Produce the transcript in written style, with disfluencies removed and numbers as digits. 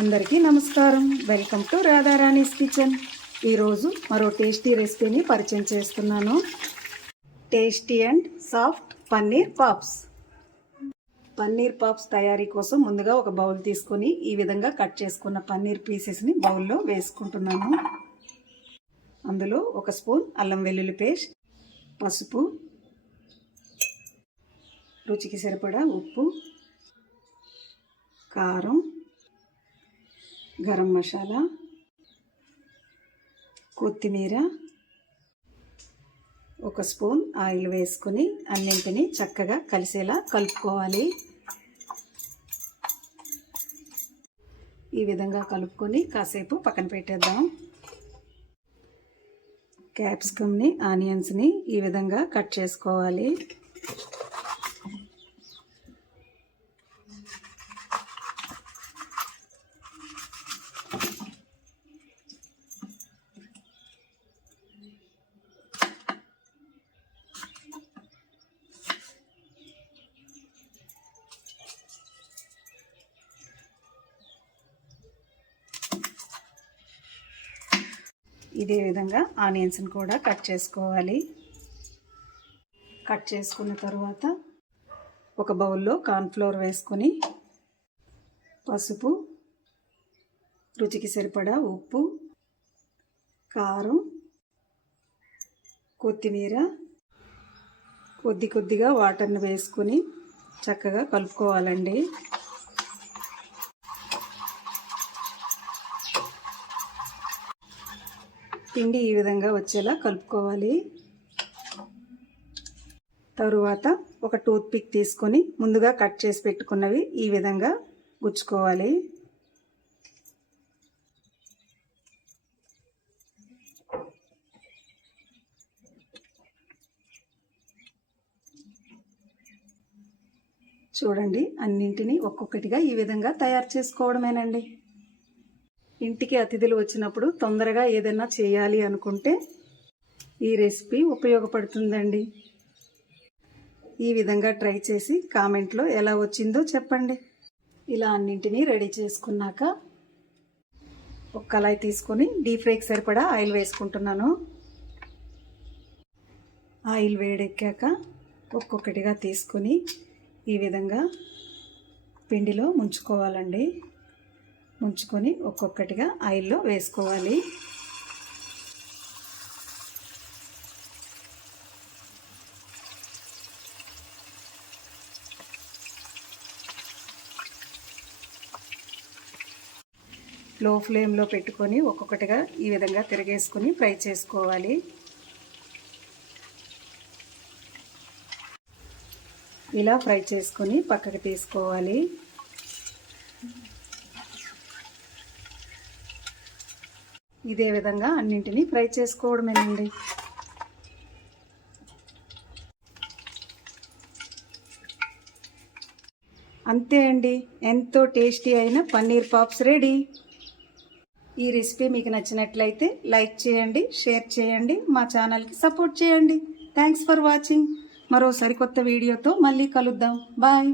అందరికీ నమస్కారం. Welcome to Radharani's kitchen. ఈరోజు మరో టేస్టీ రెసిపీని పరిచయం చేస్తున్నాను. Tasty and soft paneer pops. Paneer pops తయారీ కోసం ముందుగా ఒక బౌల్ తీసుకొని ఈ విధంగా కట్ చేసుకున్న పన్నీర్ పీసెస్ని బౌల్లో వేసుకుంటున్నాను. అందులో ఒక స్పూన్ అల్లం వెల్లుల్లి పేస్ట్, పసుపు, రుచికి సరిపడా ఉప్పు, కారం, గరం మసాలా, కొత్తిమీర, ఒక స్పూన్ ఆయిల్ వేసుకొని అన్నింటినీ చక్కగా కలిసేలా కలుపుకోవాలి. ఈ విధంగా కలుపుకొని కాసేపు పక్కన పెట్టేద్దాం. క్యాప్సికమ్ని, ఆనియన్స్ని ఈ విధంగా కట్ చేసుకోవాలి. ఇదే విధంగా ఆనియన్స్ని కూడా కట్ చేసుకోవాలి. కట్ చేసుకున్న తర్వాత ఒక బౌల్లో కార్న్ఫ్లోర్ వేసుకొని పసుపు, రుచికి సరిపడా ఉప్పు, కారం, కొత్తిమీర, కొద్దిగా వాటర్ని వేసుకొని చక్కగా కలుపుకోవాలండి. పిండి ఈ విధంగా వచ్చేలా కలుపుకోవాలి. తరువాత ఒక టూత్ పిక్ తీసుకొని ముందుగా కట్ చేసి పెట్టుకున్నవి ఈ విధంగా గుచ్చుకోవాలి. చూడండి, అన్నింటినీ ఒక్కొక్కటిగా ఈ విధంగా తయారు చేసుకోవడమేనండి. ఇంటికి అతిథులు వచ్చినప్పుడు తొందరగా ఏదైనా చేయాలి అనుకుంటే ఈ రెసిపీ ఉపయోగపడుతుందండి. ఈ విధంగా ట్రై చేసి కామెంట్లో ఎలా వచ్చిందో చెప్పండి. ఇలా అన్నింటినీ రెడీ చేసుకున్నాక ఒక కళాయి తీసుకొని డీప్ ఫ్రైకి సరిపడా ఆయిల్ వేసుకుంటున్నాను. ఆయిల్ వేడెక్కాక ఒక్కొక్కటిగా తీసుకొని ఈ విధంగా పిండిలో ముంచుకోవాలండి. ముంచుకొని ఒక్కొక్కటిగా ఆయిల్లో వేసుకోవాలి. లో ఫ్లేమ్లో పెట్టుకొని ఒక్కొక్కటిగా ఈ విధంగా తిరగేసుకొని ఫ్రై చేసుకోవాలి. ఇలా ఫ్రై చేసుకొని పక్కకు తీసుకోవాలి. ఇదే విధంగా అన్నింటినీ ఫ్రై చేసుకోవడమేనండి. అంతే అండి, ఎంతో టేస్టీ అయిన పన్నీర్ పాప్స్ రెడీ. ఈ రెసిపీ మీకు నచ్చినట్లయితే లైక్ చేయండి, షేర్ చేయండి, మా ఛానల్కి సపోర్ట్ చేయండి. Thanks for watching. మరో సరికొత్త వీడియోతో మళ్ళీ కలుద్దాం. బాయ్.